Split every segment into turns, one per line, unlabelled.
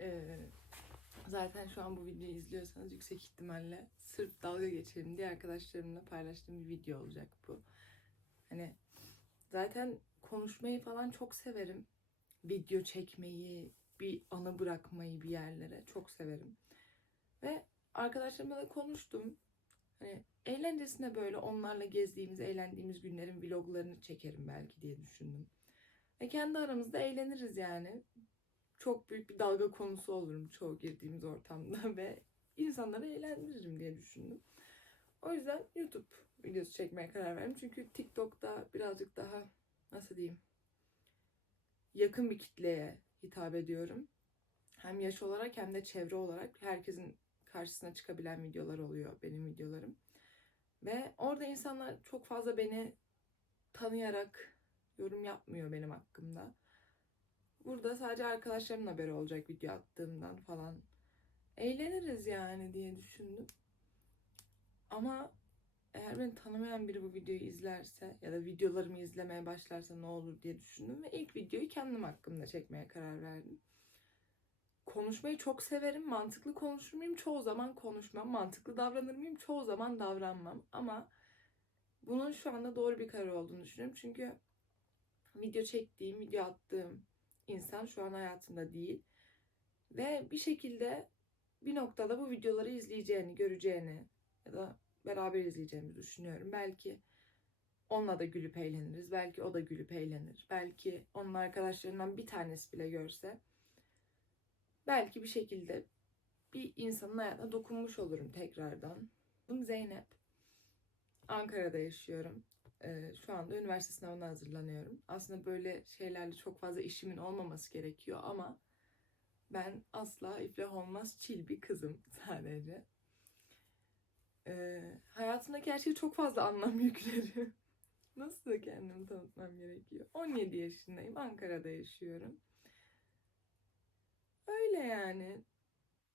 Ee, zaten şu an bu videoyu izliyorsanız yüksek ihtimalle sırf dalga geçelim diye arkadaşlarımla paylaştığım bir video olacak bu. Hani zaten konuşmayı falan çok severim. Video çekmeyi, bir anı bırakmayı bir yerlere çok severim. Ve arkadaşlarımla da konuştum. Hani eğlencesine böyle onlarla gezdiğimiz, eğlendiğimiz günlerin vloglarını çekerim belki diye düşündüm. Ve kendi aramızda eğleniriz yani. Çok büyük bir dalga konusu olurum çoğu girdiğimiz ortamda ve insanları eğlendiririm diye düşündüm. O yüzden YouTube videosu çekmeye karar verdim. Çünkü TikTok'ta birazcık daha nasıl diyeyim yakın bir kitleye hitap ediyorum. Hem yaş olarak hem de çevre olarak herkesin karşısına çıkabilen videolar oluyor benim videolarım. Ve orada insanlar çok fazla beni tanıyarak yorum yapmıyor benim hakkımda. Burada sadece arkadaşlarımın haberi olacak video attığımdan falan. Eğleniriz yani diye düşündüm. Ama eğer beni tanımayan biri bu videoyu izlerse ya da videolarımı izlemeye başlarsa ne olur diye düşündüm ve ilk videoyu kendim hakkımda çekmeye karar verdim. Konuşmayı çok severim. Mantıklı konuşur muyum? Çoğu zaman konuşmam. Mantıklı davranır mıyım? Çoğu zaman davranmam. Ama bunun şu anda doğru bir karar olduğunu düşünüyorum. Çünkü video çektiğim, video attığım insan şu an hayatımda değil. Ve bir şekilde bir noktada bu videoları izleyeceğini, göreceğini ya da beraber izleyeceğimizi düşünüyorum. Belki onunla da gülüp eğleniriz. Belki o da gülüp eğlenir. Belki onun arkadaşlarından bir tanesi bile görse belki bir şekilde bir insanın hayatına dokunmuş olurum tekrardan. Adım Zeynep. Ankara'da yaşıyorum. Şu anda üniversite sınavına hazırlanıyorum. Aslında böyle şeylerle çok fazla işimin olmaması gerekiyor ama ben asla iflah olmaz çil bir kızım sadece. Ee, hayatımdaki her şeye çok fazla anlam yüklüyorum. Nasıl da kendimi tanıtmam gerekiyor. 17 yaşındayım. Ankara'da yaşıyorum. Öyle yani.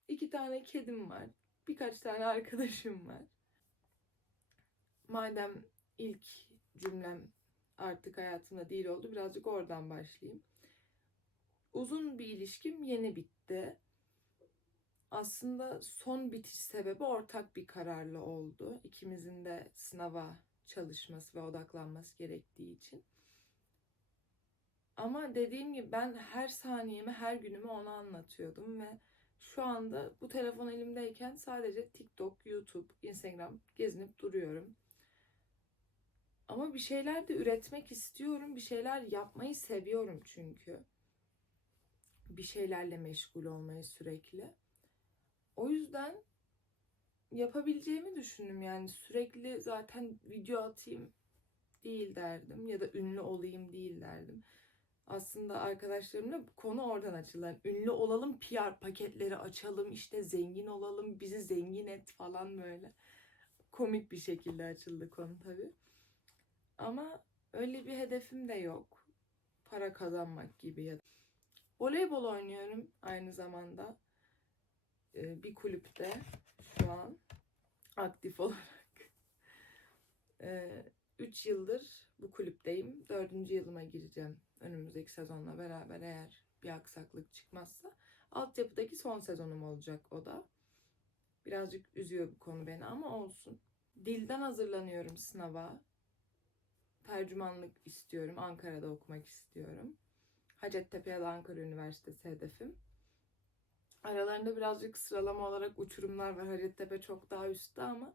İki tane kedim var. Birkaç tane arkadaşım var. Madem ilk cümlem artık hayatımda değil oldu. Birazcık oradan başlayayım. Uzun bir ilişkim yeni bitti. Aslında son bitiş sebebi ortak bir kararla oldu. İkimizin de sınava çalışması ve odaklanması gerektiği için. Ama dediğim gibi ben her saniyemi, her günümü ona anlatıyordum ve şu anda bu telefon elimdeyken sadece TikTok, YouTube, Instagram gezinip duruyorum. Ama bir şeyler de üretmek istiyorum. Bir şeyler yapmayı seviyorum çünkü. Bir şeylerle meşgul olmayı sürekli. O yüzden yapabileceğimi düşündüm. Yani sürekli zaten video atayım değil derdim. Ya da ünlü olayım değil derdim. Aslında arkadaşlarımla konu oradan açıldı. Yani ünlü olalım, PR paketleri açalım, işte zengin olalım, bizi zengin et falan böyle. Komik bir şekilde açıldı konu tabii. Ama öyle bir hedefim de yok. Para kazanmak gibi ya da. Voleybol oynuyorum aynı zamanda. Ee, bir kulüpte şu an aktif olarak. 3 yıldır bu kulüpteyim. 4. yılıma gireceğim önümüzdeki sezonla beraber eğer bir aksaklık çıkmazsa. Altyapıdaki son sezonum olacak o da. Birazcık üzüyor bu konu beni ama olsun. Dilden hazırlanıyorum sınava. Tercümanlık istiyorum. Ankara'da okumak istiyorum. Hacettepe ya da Ankara Üniversitesi hedefim. Aralarında birazcık sıralama olarak uçurumlar var. Hacettepe çok daha üstte ama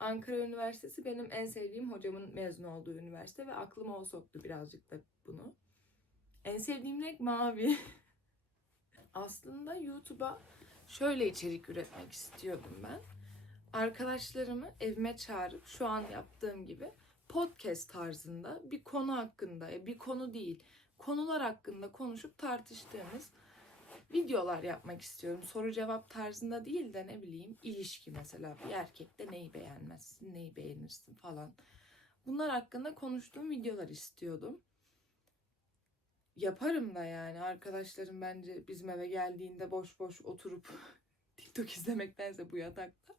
Ankara Üniversitesi benim en sevdiğim hocamın mezun olduğu üniversite ve aklıma o soktu birazcık da bunu. En sevdiğim renk mavi. Aslında YouTube'a şöyle içerik üretmek istiyordum ben. Arkadaşlarımı evime çağırıp şu an yaptığım gibi podcast tarzında bir konu hakkında, e, bir konu değil, konular hakkında konuşup tartıştığımız videolar yapmak istiyorum. Soru cevap tarzında değil de ne bileyim ilişki mesela. Bir erkekte neyi beğenmezsin, neyi beğenirsin falan. Bunlar hakkında konuştuğum videolar istiyordum. Yaparım da yani arkadaşlarım bence bizim eve geldiğinde boş boş oturup TikTok izlemektense bu yatakta.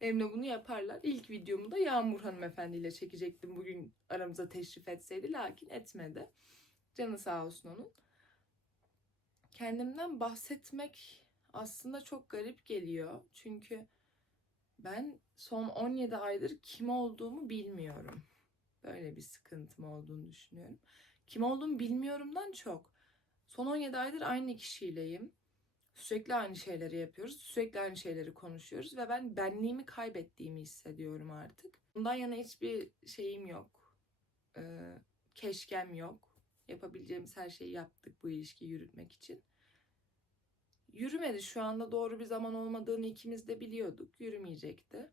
Benimle bunu yaparlar. İlk videomu da Yağmur Hanımefendi ile çekecektim. Bugün aramıza teşrif etseydi lakin etmedi. Canı sağ olsun onun kendimden bahsetmek aslında çok garip geliyor. Çünkü ben son 17 aydır kim olduğumu bilmiyorum. Böyle bir sıkıntım olduğunu düşünüyorum. Kim olduğumu bilmiyorumdan çok. Son 17 aydır aynı kişiyleyim. Sürekli aynı şeyleri yapıyoruz. Sürekli aynı şeyleri konuşuyoruz ve ben benliğimi kaybettiğimi hissediyorum artık. Bundan yana hiçbir şeyim yok. Ee, keşkem yok. Yapabileceğimiz her şeyi yaptık bu ilişkiyi yürütmek için. Yürümedi. Şu anda doğru bir zaman olmadığını ikimiz de biliyorduk. Yürümeyecekti.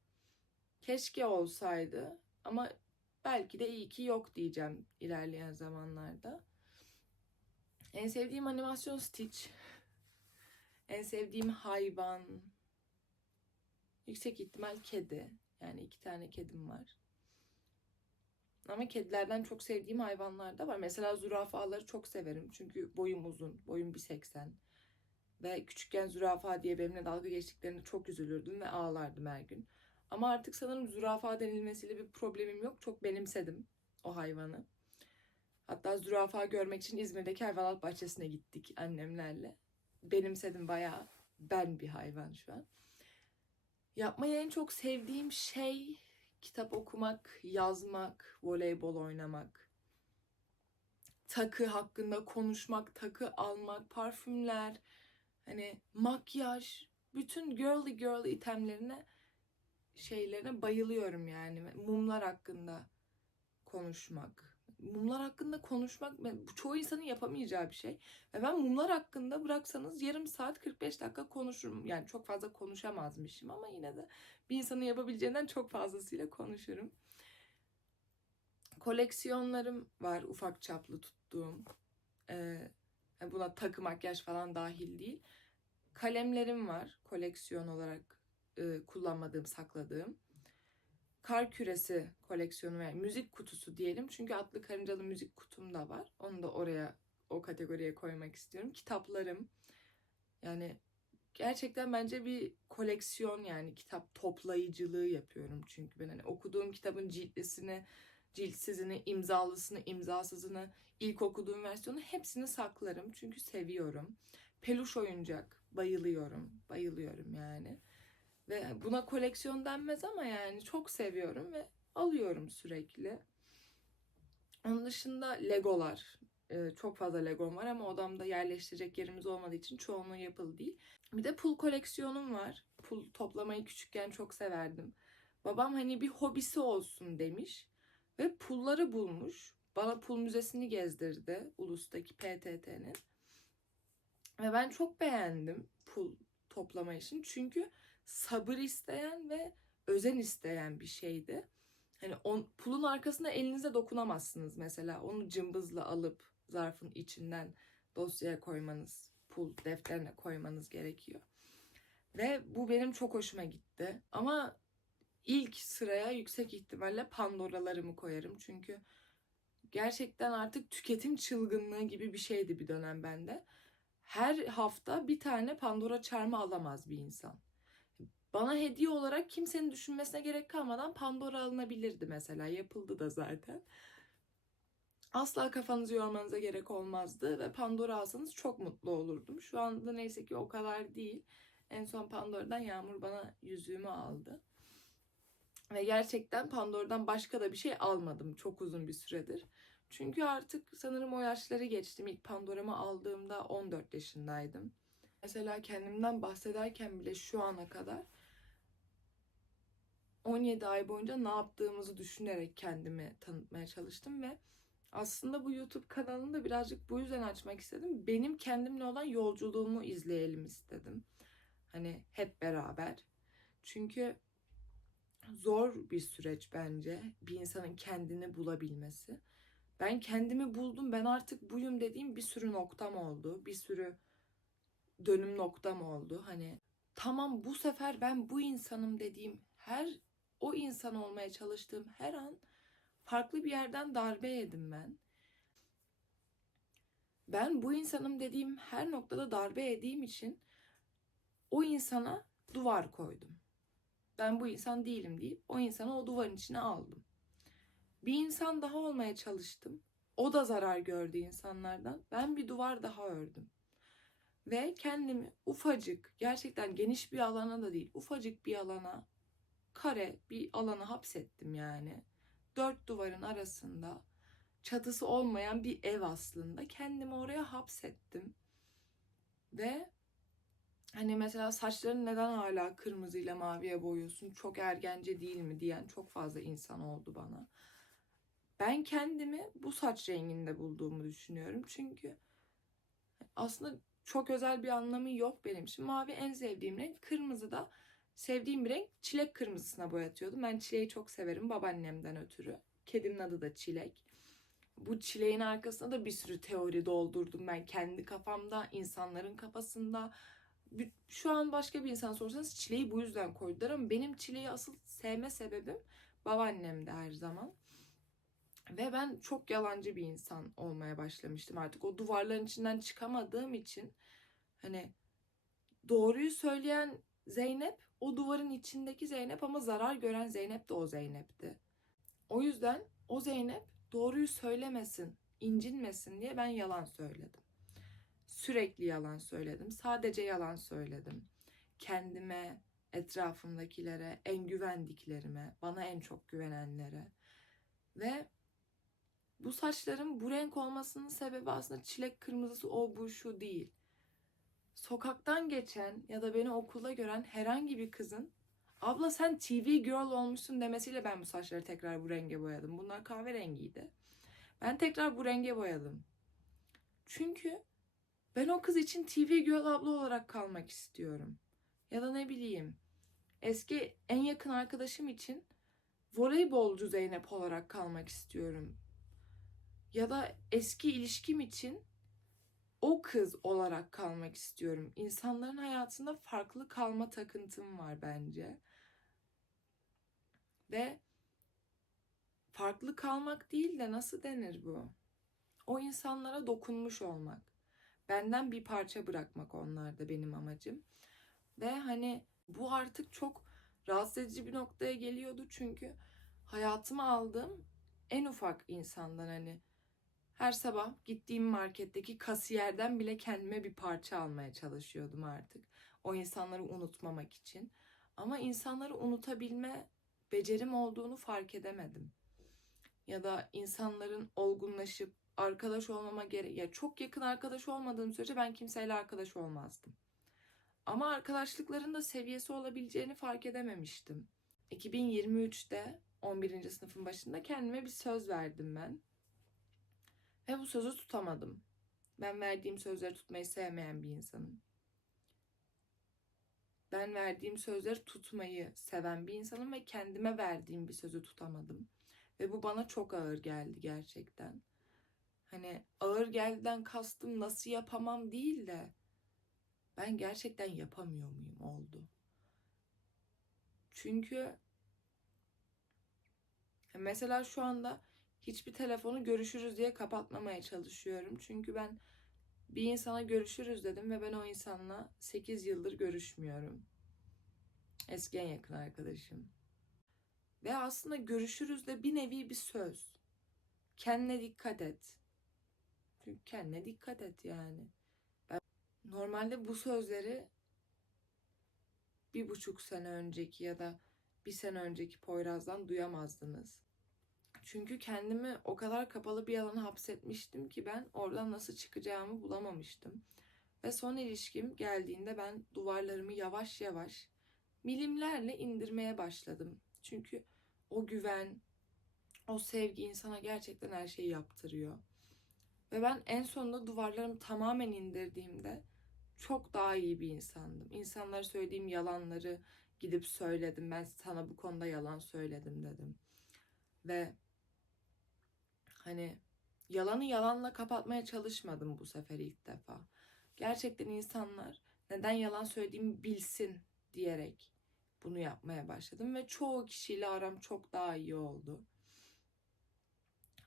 Keşke olsaydı ama belki de iyi ki yok diyeceğim ilerleyen zamanlarda. En sevdiğim animasyon Stitch. En sevdiğim hayvan yüksek ihtimal kedi. Yani iki tane kedim var. Ama kedilerden çok sevdiğim hayvanlar da var. Mesela zürafaları çok severim. Çünkü boyum uzun. Boyum 1.80. Ve küçükken zürafa diye benimle dalga geçtiklerinde çok üzülürdüm ve ağlardım her gün. Ama artık sanırım zürafa denilmesiyle bir problemim yok. Çok benimsedim o hayvanı. Hatta zürafa görmek için İzmir'deki hayvanat bahçesine gittik annemlerle. Benimsedim bayağı. Ben bir hayvan şu an. Yapmayı en çok sevdiğim şey kitap okumak, yazmak, voleybol oynamak. Takı hakkında konuşmak, takı almak, parfümler, hani makyaj, bütün girly girly itemlerine şeylerine bayılıyorum yani. Mumlar hakkında konuşmak. Mumlar hakkında konuşmak çoğu insanın yapamayacağı bir şey. Ve ben mumlar hakkında bıraksanız yarım saat 45 dakika konuşurum. Yani çok fazla konuşamazmışım ama yine de bir insanın yapabileceğinden çok fazlasıyla konuşurum. Koleksiyonlarım var ufak çaplı tuttuğum. Ee, buna takı makyaj falan dahil değil. Kalemlerim var koleksiyon olarak e, kullanmadığım, sakladığım. Kar küresi koleksiyonu veya müzik kutusu diyelim. Çünkü atlı karıncalı müzik kutum da var. Onu da oraya o kategoriye koymak istiyorum. Kitaplarım. Yani gerçekten bence bir koleksiyon yani kitap toplayıcılığı yapıyorum. Çünkü ben hani okuduğum kitabın ciltlisini, ciltsizini, imzalısını, imzasızını, ilk okuduğum versiyonu hepsini saklarım. Çünkü seviyorum. Peluş oyuncak bayılıyorum. Bayılıyorum yani. Ve buna koleksiyon denmez ama yani çok seviyorum ve alıyorum sürekli. Onun dışında Legolar. Ee, çok fazla Legom var ama odamda yerleştirecek yerimiz olmadığı için çoğunluğu yapılı değil. Bir de pul koleksiyonum var. Pul toplamayı küçükken çok severdim. Babam hani bir hobisi olsun demiş ve pulları bulmuş. Bana pul müzesini gezdirdi Ulus'taki PTT'nin. Ve ben çok beğendim pul toplama işini. Çünkü sabır isteyen ve özen isteyen bir şeydi. Hani on, pulun arkasına elinize dokunamazsınız mesela. Onu cımbızla alıp zarfın içinden dosyaya koymanız, pul defterine koymanız gerekiyor. Ve bu benim çok hoşuma gitti. Ama ilk sıraya yüksek ihtimalle Pandora'larımı koyarım. Çünkü gerçekten artık tüketim çılgınlığı gibi bir şeydi bir dönem bende. Her hafta bir tane Pandora çarmı alamaz bir insan. Bana hediye olarak kimsenin düşünmesine gerek kalmadan Pandora alınabilirdi mesela. Yapıldı da zaten. Asla kafanızı yormanıza gerek olmazdı ve Pandora alsanız çok mutlu olurdum. Şu anda neyse ki o kadar değil. En son Pandora'dan Yağmur bana yüzüğümü aldı. Ve gerçekten Pandora'dan başka da bir şey almadım çok uzun bir süredir. Çünkü artık sanırım o yaşları geçtim. İlk Pandora'mı aldığımda 14 yaşındaydım. Mesela kendimden bahsederken bile şu ana kadar 17 ay boyunca ne yaptığımızı düşünerek kendimi tanıtmaya çalıştım ve aslında bu YouTube kanalını da birazcık bu yüzden açmak istedim. Benim kendimle olan yolculuğumu izleyelim istedim. Hani hep beraber. Çünkü zor bir süreç bence bir insanın kendini bulabilmesi. Ben kendimi buldum. Ben artık buyum dediğim bir sürü noktam oldu. Bir sürü dönüm noktam oldu. Hani tamam bu sefer ben bu insanım dediğim her o insan olmaya çalıştığım her an farklı bir yerden darbe yedim ben. Ben bu insanım dediğim her noktada darbe yediğim için o insana duvar koydum. Ben bu insan değilim deyip o insanı o duvarın içine aldım. Bir insan daha olmaya çalıştım. O da zarar gördü insanlardan. Ben bir duvar daha ördüm. Ve kendimi ufacık, gerçekten geniş bir alana da değil, ufacık bir alana, kare bir alana hapsettim yani. Dört duvarın arasında çatısı olmayan bir ev aslında. Kendimi oraya hapsettim. Ve hani mesela saçlarını neden hala kırmızıyla maviye boyuyorsun? Çok ergence değil mi diyen çok fazla insan oldu bana. Ben kendimi bu saç renginde bulduğumu düşünüyorum. Çünkü aslında çok özel bir anlamı yok benim için. Mavi en sevdiğim renk. Kırmızı da sevdiğim bir renk. Çilek kırmızısına boyatıyordum. Ben çileği çok severim babaannemden ötürü. Kedimin adı da Çilek. Bu çileğin arkasına da bir sürü teori doldurdum ben kendi kafamda, insanların kafasında. Şu an başka bir insan sorsanız çileği bu yüzden koydular ama benim çileği asıl sevme sebebim babaannemdi her zaman. Ve ben çok yalancı bir insan olmaya başlamıştım artık. O duvarların içinden çıkamadığım için hani doğruyu söyleyen Zeynep o duvarın içindeki Zeynep ama zarar gören Zeynep de o Zeynep'ti. O yüzden o Zeynep doğruyu söylemesin, incinmesin diye ben yalan söyledim. Sürekli yalan söyledim. Sadece yalan söyledim. Kendime, etrafımdakilere, en güvendiklerime, bana en çok güvenenlere. Ve bu saçların bu renk olmasının sebebi aslında çilek kırmızısı o bu şu değil. Sokaktan geçen ya da beni okulda gören herhangi bir kızın abla sen TV girl olmuşsun demesiyle ben bu saçları tekrar bu renge boyadım. Bunlar kahverengiydi. Ben tekrar bu renge boyadım. Çünkü ben o kız için TV girl abla olarak kalmak istiyorum. Ya da ne bileyim eski en yakın arkadaşım için voleybolcu Zeynep olarak kalmak istiyorum. Ya da eski ilişkim için o kız olarak kalmak istiyorum. İnsanların hayatında farklı kalma takıntım var bence. Ve farklı kalmak değil de nasıl denir bu? O insanlara dokunmuş olmak. Benden bir parça bırakmak onlarda benim amacım. Ve hani bu artık çok rahatsız edici bir noktaya geliyordu çünkü hayatıma aldığım en ufak insandan hani her sabah gittiğim marketteki kasiyerden bile kendime bir parça almaya çalışıyordum artık. O insanları unutmamak için. Ama insanları unutabilme becerim olduğunu fark edemedim. Ya da insanların olgunlaşıp arkadaş olmama gerek ya çok yakın arkadaş olmadığım sürece ben kimseyle arkadaş olmazdım. Ama arkadaşlıkların da seviyesi olabileceğini fark edememiştim. 2023'te 11. sınıfın başında kendime bir söz verdim ben. Ve bu sözü tutamadım. Ben verdiğim sözleri tutmayı sevmeyen bir insanım. Ben verdiğim sözleri tutmayı seven bir insanım ve kendime verdiğim bir sözü tutamadım. Ve bu bana çok ağır geldi gerçekten. Hani ağır geldiden kastım nasıl yapamam değil de ben gerçekten yapamıyor muyum oldu. Çünkü mesela şu anda hiçbir telefonu görüşürüz diye kapatmamaya çalışıyorum. Çünkü ben bir insana görüşürüz dedim ve ben o insanla 8 yıldır görüşmüyorum. Eski en yakın arkadaşım. Ve aslında görüşürüz de bir nevi bir söz. Kendine dikkat et. Çünkü kendine dikkat et yani. Ben normalde bu sözleri bir buçuk sene önceki ya da bir sene önceki Poyraz'dan duyamazdınız. Çünkü kendimi o kadar kapalı bir alana hapsetmiştim ki ben oradan nasıl çıkacağımı bulamamıştım. Ve son ilişkim geldiğinde ben duvarlarımı yavaş yavaş milimlerle indirmeye başladım. Çünkü o güven, o sevgi insana gerçekten her şeyi yaptırıyor. Ve ben en sonunda duvarlarımı tamamen indirdiğimde çok daha iyi bir insandım. İnsanlara söylediğim yalanları gidip söyledim. Ben sana bu konuda yalan söyledim dedim. Ve hani yalanı yalanla kapatmaya çalışmadım bu sefer ilk defa. Gerçekten insanlar neden yalan söylediğimi bilsin diyerek bunu yapmaya başladım ve çoğu kişiyle aram çok daha iyi oldu.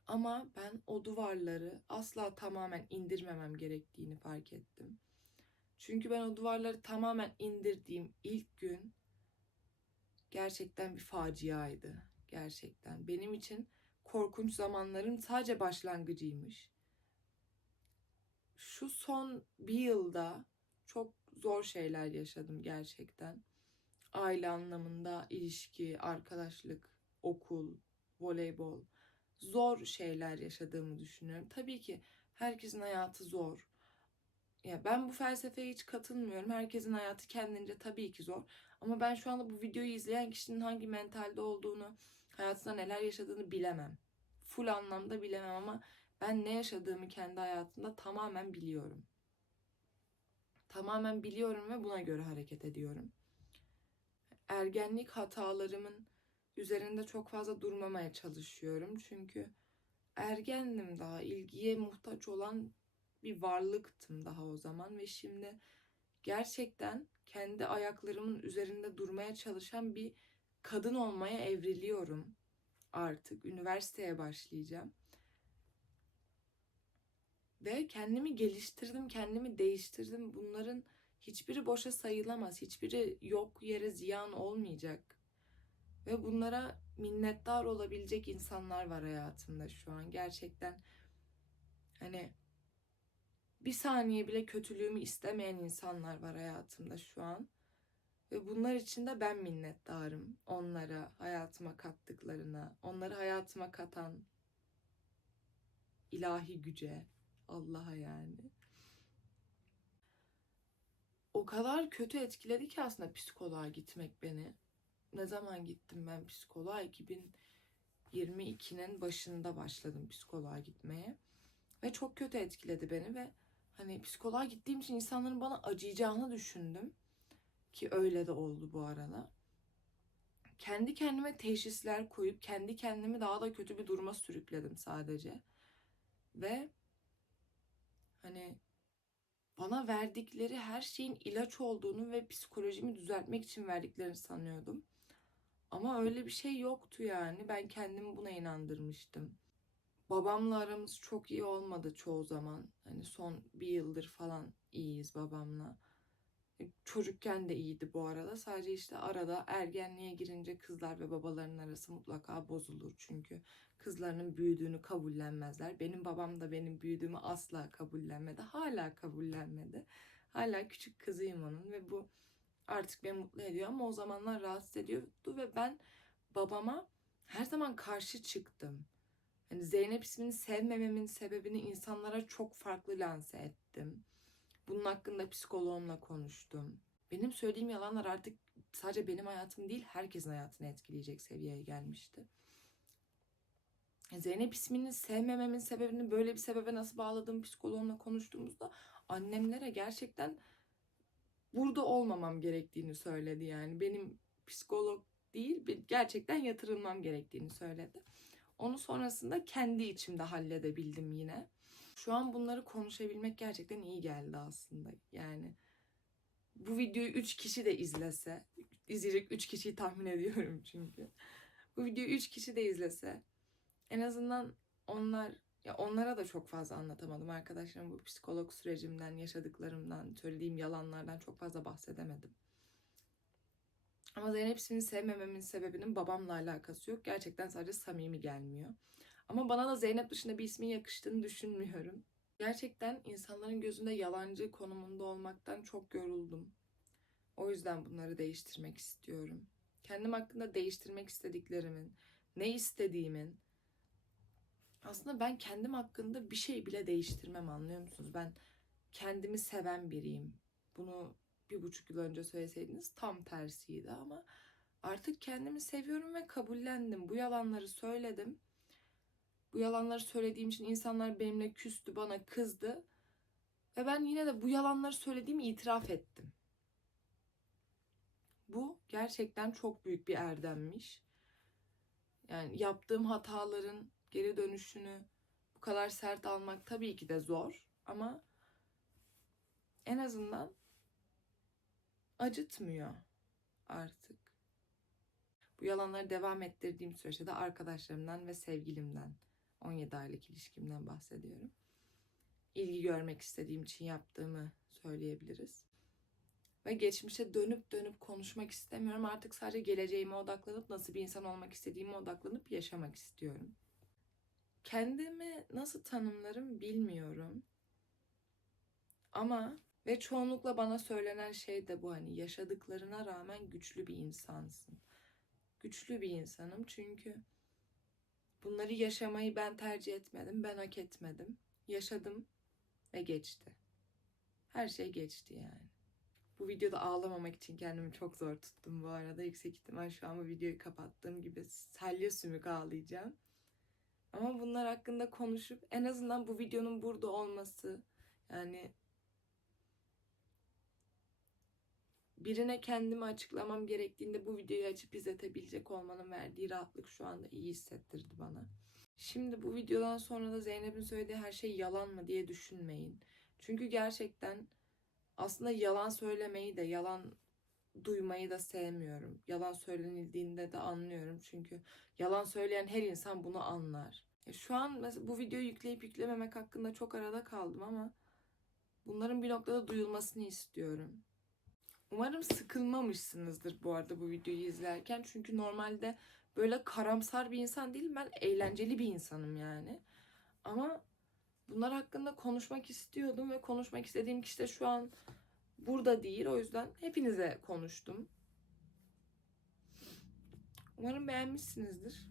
Ama ben o duvarları asla tamamen indirmemem gerektiğini fark ettim. Çünkü ben o duvarları tamamen indirdiğim ilk gün gerçekten bir faciaydı. Gerçekten benim için korkunç zamanların sadece başlangıcıymış. Şu son bir yılda çok zor şeyler yaşadım gerçekten. Aile anlamında, ilişki, arkadaşlık, okul, voleybol. Zor şeyler yaşadığımı düşünüyorum. Tabii ki herkesin hayatı zor. Ya ben bu felsefeye hiç katılmıyorum. Herkesin hayatı kendince tabii ki zor. Ama ben şu anda bu videoyu izleyen kişinin hangi mentalde olduğunu, hayatında neler yaşadığını bilemem. Full anlamda bilemem ama ben ne yaşadığımı kendi hayatımda tamamen biliyorum. Tamamen biliyorum ve buna göre hareket ediyorum. Ergenlik hatalarımın üzerinde çok fazla durmamaya çalışıyorum. Çünkü ergendim daha, ilgiye muhtaç olan bir varlıktım daha o zaman ve şimdi gerçekten kendi ayaklarımın üzerinde durmaya çalışan bir kadın olmaya evriliyorum artık. Üniversiteye başlayacağım. Ve kendimi geliştirdim, kendimi değiştirdim. Bunların hiçbiri boşa sayılamaz. Hiçbiri yok yere ziyan olmayacak. Ve bunlara minnettar olabilecek insanlar var hayatımda şu an. Gerçekten hani bir saniye bile kötülüğümü istemeyen insanlar var hayatımda şu an. Ve bunlar için de ben minnettarım onlara, hayatıma kattıklarına, onları hayatıma katan ilahi güce, Allah'a yani. O kadar kötü etkiledi ki aslında psikoloğa gitmek beni. Ne zaman gittim ben psikoloğa? 2022'nin başında başladım psikoloğa gitmeye. Ve çok kötü etkiledi beni ve hani psikoloğa gittiğim için insanların bana acıyacağını düşündüm. Ki öyle de oldu bu arada. Kendi kendime teşhisler koyup kendi kendimi daha da kötü bir duruma sürükledim sadece. Ve hani bana verdikleri her şeyin ilaç olduğunu ve psikolojimi düzeltmek için verdiklerini sanıyordum. Ama öyle bir şey yoktu yani. Ben kendimi buna inandırmıştım. Babamla aramız çok iyi olmadı çoğu zaman. Hani son bir yıldır falan iyiyiz babamla. Çocukken de iyiydi bu arada. Sadece işte arada ergenliğe girince kızlar ve babaların arası mutlaka bozulur. Çünkü kızlarının büyüdüğünü kabullenmezler. Benim babam da benim büyüdüğümü asla kabullenmedi. Hala kabullenmedi. Hala küçük kızıyım onun ve bu artık beni mutlu ediyor ama o zamanlar rahatsız ediyordu ve ben babama her zaman karşı çıktım. Yani Zeynep ismini sevmememin sebebini insanlara çok farklı lanse ettim. Bunun hakkında psikoloğumla konuştum. Benim söylediğim yalanlar artık sadece benim hayatım değil, herkesin hayatını etkileyecek seviyeye gelmişti. Zeynep ismini sevmememin sebebini böyle bir sebebe nasıl bağladığım psikoloğumla konuştuğumuzda annemlere gerçekten burada olmamam gerektiğini söyledi yani. Benim psikolog değil, gerçekten yatırılmam gerektiğini söyledi. Onu sonrasında kendi içimde halledebildim yine. Şu an bunları konuşabilmek gerçekten iyi geldi aslında. Yani bu videoyu 3 kişi de izlese, izleyecek 3 kişiyi tahmin ediyorum çünkü. Bu videoyu 3 kişi de izlese en azından onlar ya onlara da çok fazla anlatamadım arkadaşlarım bu psikolog sürecimden, yaşadıklarımdan, söylediğim yalanlardan çok fazla bahsedemedim. Ama Zeynep sevmememin sebebinin babamla alakası yok. Gerçekten sadece samimi gelmiyor. Ama bana da Zeynep dışında bir ismin yakıştığını düşünmüyorum. Gerçekten insanların gözünde yalancı konumunda olmaktan çok yoruldum. O yüzden bunları değiştirmek istiyorum. Kendim hakkında değiştirmek istediklerimin, ne istediğimin, aslında ben kendim hakkında bir şey bile değiştirmem anlıyor musunuz? Ben kendimi seven biriyim. Bunu bir buçuk yıl önce söyleseydiniz tam tersiydi ama artık kendimi seviyorum ve kabullendim. Bu yalanları söyledim. Bu yalanları söylediğim için insanlar benimle küstü, bana kızdı. Ve ben yine de bu yalanları söylediğimi itiraf ettim. Bu gerçekten çok büyük bir erdemmiş. Yani yaptığım hataların geri dönüşünü bu kadar sert almak tabii ki de zor ama en azından acıtmıyor artık. Bu yalanları devam ettirdiğim süreçte de arkadaşlarımdan ve sevgilimden, 17 aylık ilişkimden bahsediyorum. İlgi görmek istediğim için yaptığımı söyleyebiliriz. Ve geçmişe dönüp dönüp konuşmak istemiyorum. Artık sadece geleceğime odaklanıp nasıl bir insan olmak istediğime odaklanıp yaşamak istiyorum. Kendimi nasıl tanımlarım bilmiyorum. Ama Ve çoğunlukla bana söylenen şey de bu hani yaşadıklarına rağmen güçlü bir insansın. Güçlü bir insanım çünkü bunları yaşamayı ben tercih etmedim, ben hak etmedim. Yaşadım ve geçti. Her şey geçti yani. Bu videoda ağlamamak için kendimi çok zor tuttum bu arada. Yüksek ihtimal şu an bu videoyu kapattığım gibi salya sümük ağlayacağım. Ama bunlar hakkında konuşup en azından bu videonun burada olması yani birine kendimi açıklamam gerektiğinde bu videoyu açıp izletebilecek olmanın verdiği rahatlık şu anda iyi hissettirdi bana. Şimdi bu videodan sonra da Zeynep'in söylediği her şey yalan mı diye düşünmeyin. Çünkü gerçekten aslında yalan söylemeyi de yalan duymayı da sevmiyorum. Yalan söylenildiğinde de anlıyorum. Çünkü yalan söyleyen her insan bunu anlar. Şu an mesela bu videoyu yükleyip yüklememek hakkında çok arada kaldım ama bunların bir noktada duyulmasını istiyorum. Umarım sıkılmamışsınızdır bu arada bu videoyu izlerken. Çünkü normalde böyle karamsar bir insan değilim. Ben eğlenceli bir insanım yani. Ama bunlar hakkında konuşmak istiyordum ve konuşmak istediğim kişi de şu an burada değil. O yüzden hepinize konuştum. Umarım beğenmişsinizdir.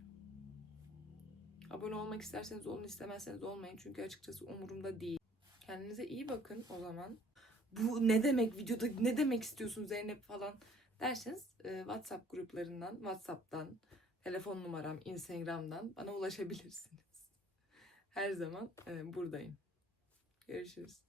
Abone olmak isterseniz olun, istemezseniz olmayın. Çünkü açıkçası umurumda değil. Kendinize iyi bakın o zaman. Bu ne demek videoda ne demek istiyorsun Zeynep falan derseniz e, WhatsApp gruplarından, WhatsApp'tan, telefon numaram, Instagram'dan bana ulaşabilirsiniz. Her zaman e, buradayım. Görüşürüz.